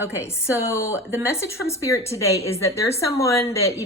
Okay, so the message from Spirit today is that there's someone that,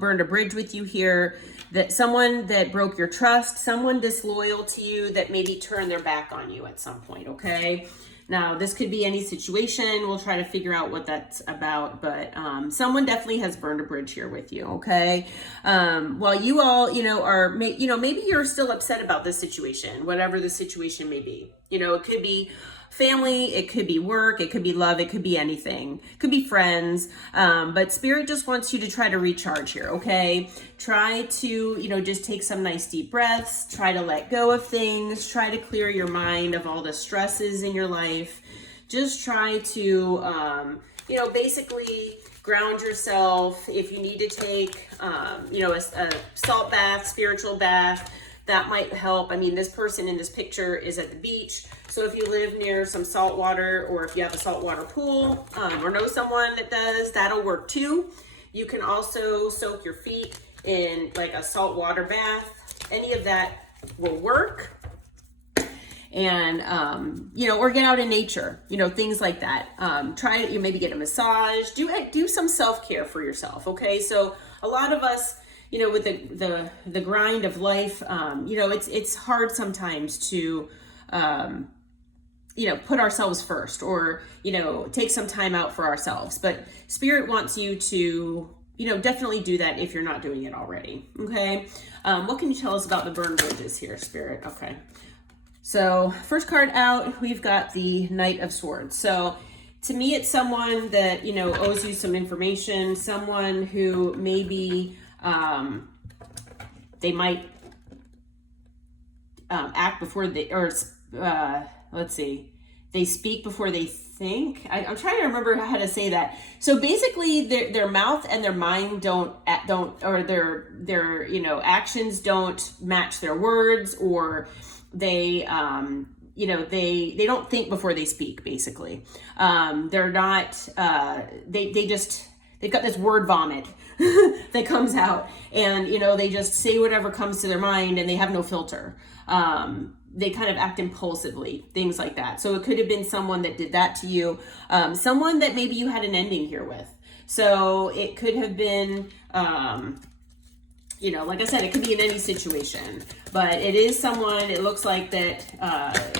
burned a bridge with you here, that someone that broke your trust, someone disloyal to you that maybe turned their back on you at some point, okay? Now, this could be any situation. We'll try to figure out what that's about, but someone definitely has burned a bridge here with you, okay? While you all, are, maybe you're still upset about this situation, whatever the situation may be. It could be family, it could be work, it could be love, it could be anything, it could be friends, but Spirit just wants you to try to recharge here, okay? Try to, just take some nice deep breaths, try to let go of things, try to clear your mind of all the stresses in your life. Just try to, basically ground yourself. If you need to take, a salt bath, spiritual bath, that might help. I mean, this person in this picture is at the beach. So if you live near some salt water, or if you have a saltwater pool, or know someone that does, that'll work too. You can also soak your feet in like a saltwater bath. Any of that will work. And, or get out in nature, things like that. Try to maybe get a massage, do some self-care for yourself. Okay. So a lot of us, with the grind of life, it's hard sometimes to, put ourselves first, or, take some time out for ourselves. But Spirit wants you to, definitely do that if you're not doing it already. Okay. What can you tell us about the burned bridges here, Spirit? Okay. So first card out, we've got the Knight of Swords. So to me, it's someone that, owes you some information, someone who maybe, they might act before they, or they speak before they think. I'm trying to remember how to say that. So basically, their mouth and their mind don't, or their actions don't match their words, or they they don't think before they speak. Basically, they're not. They've got this word vomit that comes out, and they just say whatever comes to their mind, and they have no filter. They kind of act impulsively, things like that. So it could have been someone that did that to you, someone that maybe you had an ending here with. So it could have been, like I said, it could be in any situation, but it is someone, it looks like that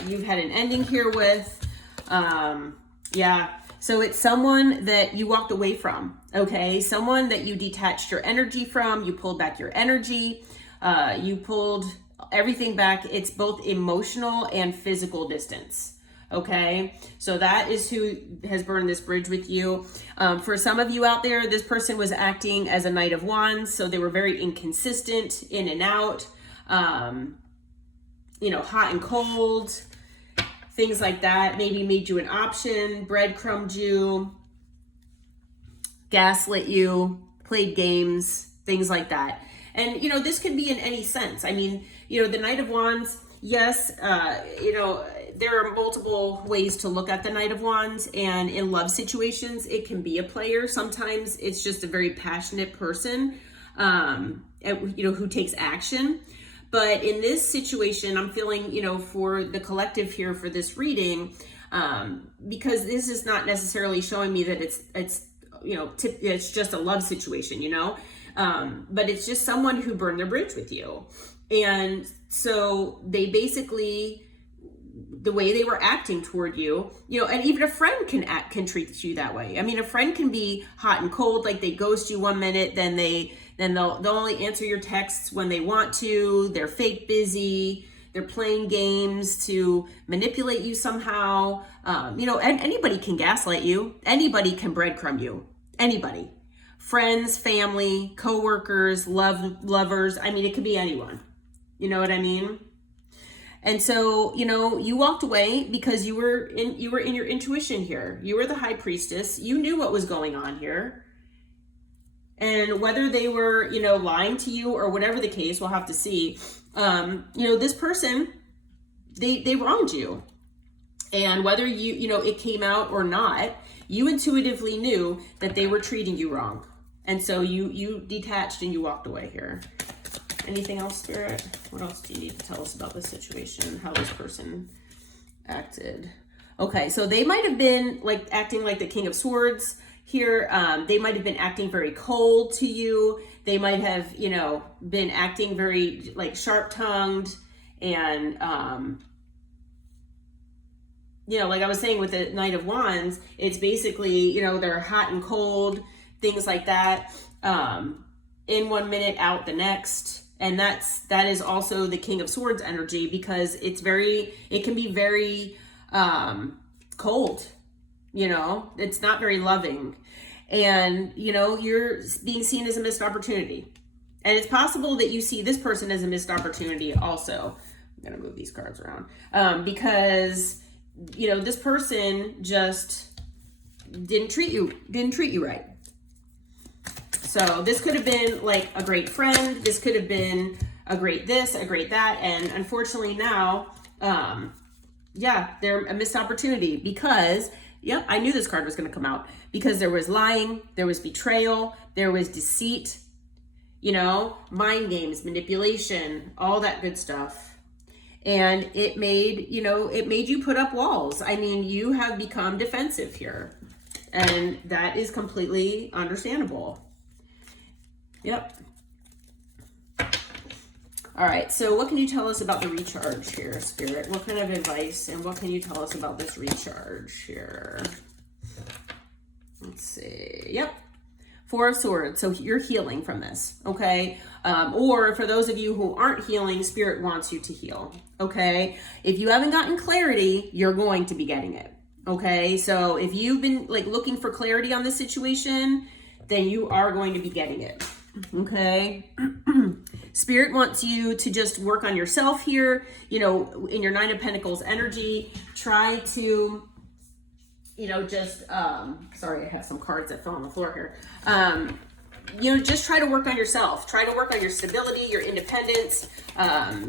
you've had an ending here with. So it's someone that you walked away from, okay? Someone that you detached your energy from, you pulled back your energy, you pulled everything back. It's both emotional and physical distance, okay? So that is who has burned this bridge with you. For some of you out there, this person was acting as a Knight of Wands, so they were very inconsistent, in and out, hot and cold, things like that. Maybe made you an option, breadcrumbed you, gaslit you, played games, things like that. And, this could be in any sense. I mean, the Knight of Wands, yes, there are multiple ways to look at the Knight of Wands, and in love situations, it can be a player. Sometimes it's just a very passionate person, who takes action. But in this situation, I'm feeling, for the collective here for this reading, because this is not necessarily showing me that it's just a love situation, but it's just someone who burned their bridge with you. And so they basically, the way they were acting toward you, and even a friend can treat you that way. I mean, a friend can be hot and cold, like they ghost you one minute, then they'll only answer your texts when they want to. They're fake busy. They're playing games to manipulate you somehow. And anybody can gaslight you. Anybody can breadcrumb you. Anybody. Friends, family, coworkers, lovers. I mean, it could be anyone. You know what I mean? And so, you walked away because you were in your intuition here. You were the high priestess. You knew what was going on here. And whether they were, lying to you or whatever the case, we'll have to see. This person, they wronged you. And whether it came out or not, you intuitively knew that they were treating you wrong. And so you detached and you walked away here. Anything else, Spirit? What else do you need to tell us about this situation? How this person acted? Okay, so they might have been like acting like the King of Swords here. They might have been acting very cold to you. They might have, you know, been acting very like sharp-tongued and, you know, like I was saying with the Knight of Wands, it's basically, you know, they're hot and cold, things like that. In 1 minute, out the next. And that is also the King of Swords energy, because it can be very cold, you know, it's not very loving. And, you know, you're being seen as a missed opportunity. And it's possible that you see this person as a missed opportunity also. I'm going to move these cards around because, you know, this person just didn't treat you right. So this could have been like a great friend. This could have been a great this, a great that. And unfortunately now, yeah, they're a missed opportunity because, yep, I knew this card was going to come out, because there was lying, there was betrayal, there was deceit, you know, mind games, manipulation, all that good stuff. And it made you put up walls. I mean, you have become defensive here, and that is completely understandable. Yep. All right, so what can you tell us about the recharge here, Spirit? What kind of advice and what can you tell us about this recharge here? Let's see. Yep. Four of Swords. So you're healing from this, okay? Or for those of you who aren't healing, Spirit wants you to heal, okay? If you haven't gotten clarity, you're going to be getting it, okay? So if you've been like looking for clarity on this situation, then you are going to be getting it. Okay. Spirit wants you to just work on yourself here, you know, in your Nine of Pentacles energy. Try to, you know, just, sorry, I have some cards that fell on the floor here. You know, just try to work on yourself. Try to work on your stability, your independence.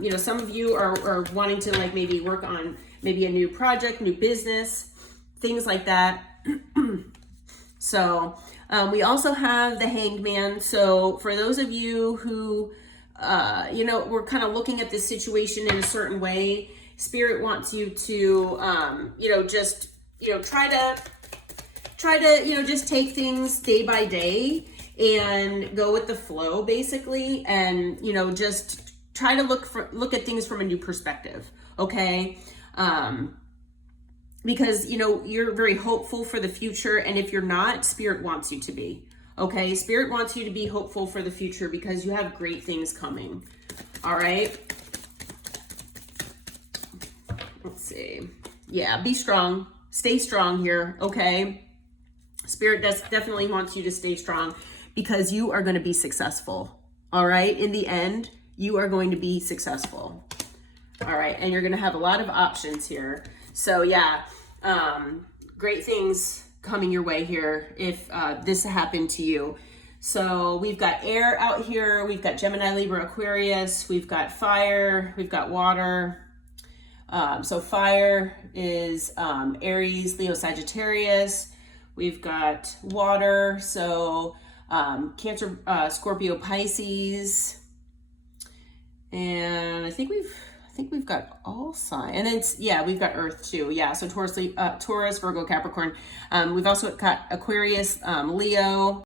You know, some of you are wanting to like maybe work on maybe a new project, new business, things like that. So, we also have the Hanged Man. So for those of you who, you know, we're kind of looking at this situation in a certain way, Spirit wants you to, you know, just, you know, try to, you know, just take things day by day and go with the flow basically. And, you know, just try to look at things from a new perspective. Okay. Because, you know, you're very hopeful for the future. And if you're not, Spirit wants you to be. Okay. Spirit wants you to be hopeful for the future because you have great things coming. All right. Let's see. Yeah. Be strong. Stay strong here. Okay. Spirit definitely wants you to stay strong because you are going to be successful. All right. In the end, you are going to be successful. All right. And you're going to have a lot of options here. So yeah, great things coming your way here if this happened to you. So we've got air out here. We've got Gemini, Libra, Aquarius. We've got fire. We've got water. So fire is Aries, Leo, Sagittarius. We've got water. So Cancer, Scorpio, Pisces. And I think we've got all signs, and then yeah, we've got Earth too. Yeah, so Taurus, Virgo, Capricorn. We've also got Aquarius, Leo,